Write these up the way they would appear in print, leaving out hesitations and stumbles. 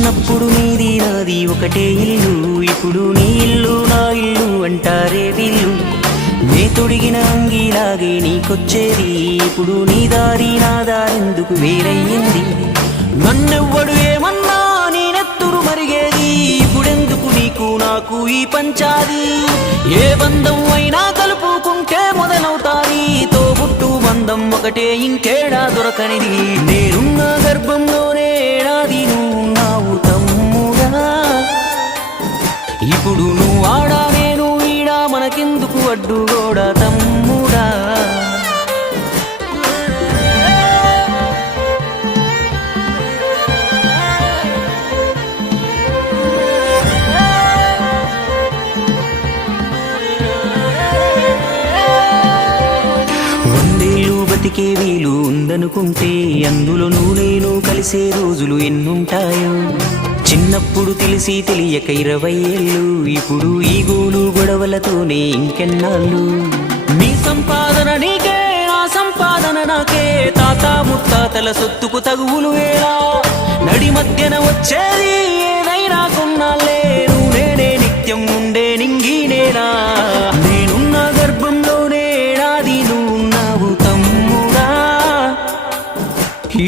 చిన్నప్పుడు నీది నాది ఒకటే ఇల్లు, ఇప్పుడు నీ ఇల్లు నా ఇల్లు అంటారే వీళ్ళు. నే తొడిగిన అంగీలాగే నీకొచ్చేది, ఇప్పుడు నీ దారి నా దారెందుకు వేరయ్యింది. నన్నెవ్వడు ఏమన్నా నేనెత్తురు మరిగేది, ఇప్పుడెందుకు నీకు నాకు ఈ పంచాది. ఏ బంధం అయినా కలుపుకుంటే మొదలవుతాది, తోబుట్టు బంధం ఒకటే ఇంకేడా దొరకనిది. నేనున్న గర్భంలోనే ఏడాది నువ్వున్నావు తమ్ముడా, ఇప్పుడు నువ్వు ఆడా నేను ఈడా మనకెందుకు అడ్డుగోడా తమ్ముడా. బతికే వీలు ఉందనుకుంటే అందులో నువ్వు నేను కలిసే రోజులు ఎన్నుంటాయో. చిన్నప్పుడు తెలిసి తెలియక 20 ఏళ్ళు, ఇప్పుడు ఈ గోలు గొడవలతోనే ఇంకెన్నాళ్ళు. నీ సంపాదన నీకే ఆ సంపాదన నాకే, తాత ముత్తాతల సొత్తుకు తగువులు వేలా. నడి మధ్యన వచ్చేది ఏదైనా కొన్నాళ్ళే, నువ్వు నేనే నిత్యం ఉండే నింగినేనా. నేనున్న గర్భంలోనే ఏడాది నువ్వున్నావు తమ్ముడా,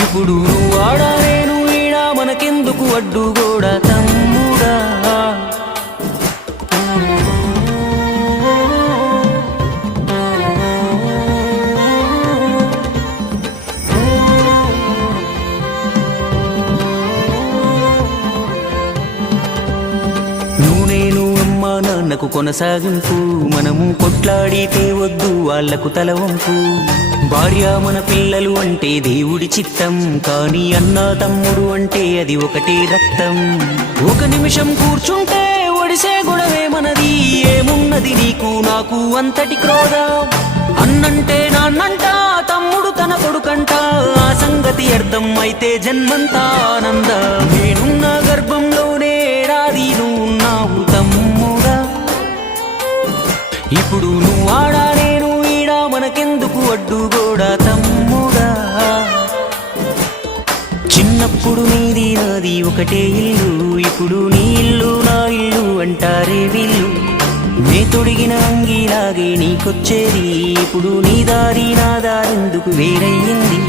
ఇప్పుడు నువ్వు ఆడా నేను ఈడా మనకెందుకు అడ్డుగోడా తమ్ముడా. నువ్వు నేను అమ్మా నాన్నకు కొనసాగింపు, మనము కొట్లాడితే వద్దు వాళ్లకు తలవంపు. భార్య మన పిల్లలు అంటే దేవుడి చిత్తం, కానీ అన్న తమ్ముడు అంటే అది ఒకటే రక్తం. ఒక నిమిషం కూర్చుంటే ఒడిసే గొడవే మనది, ఏమున్నది నీకు నాకు అంతటి క్రోధం. అన్నంటే నాన్నంట, తమ్ముడు తన కొడుకంట, ఆ సంగతి అర్థం అయితే జన్మంతా ఆనంద. నేనున్న గర్భంలోనే ఏడాది నువ్వున్నావు తమ్ముడా, ఇప్పుడు నువ్వు ఆడా నేను ఈడా మనకెందుకు అడ్డుగోడా తమ్ముడా. చిన్నప్పుడు నీది నాది ఒకటే ఇల్లు, ఇప్పుడు నీ ఇల్లు నా ఇల్లు అంటారే వీళ్ళు. నే తొడిగిన అంగీలాగే నీకొచ్చేది, ఇప్పుడు నీ దారి నా దారెందుకు వేరయ్యింది.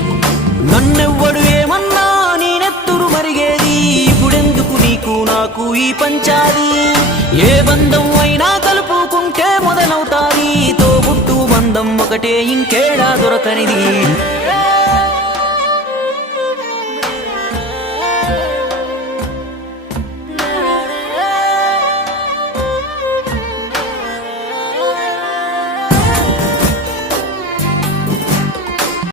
నన్నెవ్వడు ఏమన్నా నేనెత్తురు మరిగేది, ఇప్పుడెందుకు నీకు నాకు ఈ పంచాది. ఏ బంధం అయినా కలుపుకుంటే మొదలవుతాది, తోబుట్టు బంధం ఒకటే ఇంకేడా దొరకనిది.